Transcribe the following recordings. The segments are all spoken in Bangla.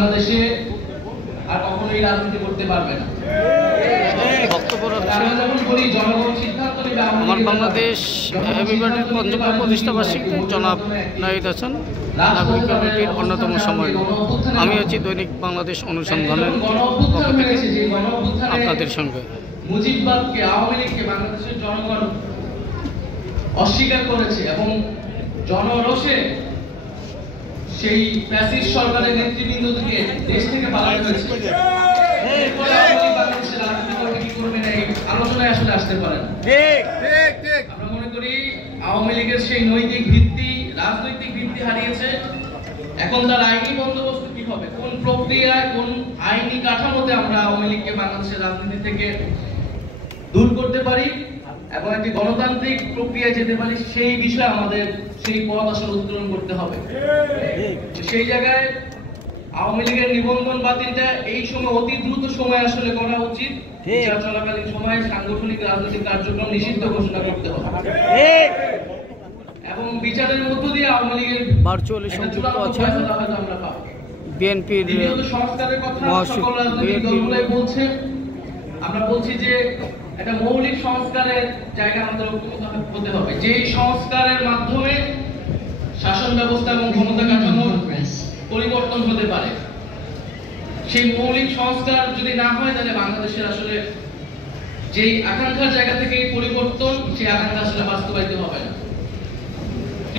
বাংলাদেশে আর কখনোই রাজনীতি করতে পারবে না। আমার বাংলাদেশ এবিবারের পঞ্চম প্রতিষ্ঠাবার্ষিকী জনাব নাহিদ হাসান নাগরিক কমিটির অন্যতম সময় আমি আছি দৈনিক বাংলাদেশ অনুসন্ধানের পক্ষ থেকে আপনাদের সঙ্গে। মুজিববাদকে, আওয়ামী লীগকে বাংলাদেশের জনগণ অস্বীকার করেছে এবং জনরোষে সেই ফ্যাসিস্ট সরকারের নেতৃবৃন্দকে দেশ থেকে পালাতে হয়েছে। বাংলাদেশের রাজনীতি করবে কি করবে না এই আলোচনায় আসলে আসতে পারে না। আমরা মনে করি আওয়ামী লীগের সেই নৈতিক ভিত্তি, রাজনৈতিক ভিত্তি হারিয়েছে। এখন তার আইনি বন্দোবস্ত কি হবে, কোন প্রক্রিয়ায়, কোন আইনি কাঠামোতে আমরা আওয়ামী লীগকে বাংলাদেশের রাজনীতি থেকে দূর করতে পারি এবং একটি গণতান্ত্রিক প্রক্রিয়ায় যেতে পারি, সেই বিষয়ে আমাদের সেই পথ আসলে উত্তোলন করতে হবে। সেই জায়গায় আওয়ামী লীগের নিবন্ধন বাতিলটা এই সময় অতি দ্রুত সময় আসলে করা উচিত। বিচার চলাকালীন সময়ে সাংগঠনিক রাজনৈতিক কার্যক্রম নিষিদ্ধ ঘোষণা করতে হবে এবং বিচারের মধ্য দিয়ে আওয়ামী লীগের ভার্চুয়ালি সংযুক্ত আছেন বিএনপির সংস্কারের কথা সকল রাজনৈতিক দলগুলোই বলছে। আমরা বলছি যে একটা মৌলিক সংস্কারের জায়গা আমাদের ঐক্যবদ্ধ হতে হবে, যেই সংস্কারের মাধ্যমে শাসন ব্যবস্থা এবং ক্ষমতা কাঠামোর পরিবর্তন হতে পারে। সেই মৌলিক সংস্কার যদি না হয় তাহলে বাংলাদেশের আসলে যেই আকাঙ্ক্ষার জায়গা থেকে পরিবর্তন, সেই আকাঙ্ক্ষা আসলে বাস্তবায়িত হবে না।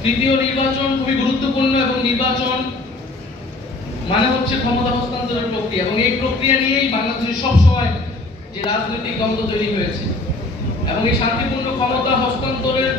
তৃতীয় নির্বাচন খুবই গুরুত্বপূর্ণ এবং নির্বাচন মানে হচ্ছে ক্ষমতা হস্তান্তরের প্রক্রিয়া এবং এই প্রক্রিয়া নিয়েই বাংলাদেশের সবসময় যে রাজনৈতিক দ্বন্দ্ব তৈরি হয়েছে এবং এই শান্তিপূর্ণ ক্ষমতা হস্তান্তরের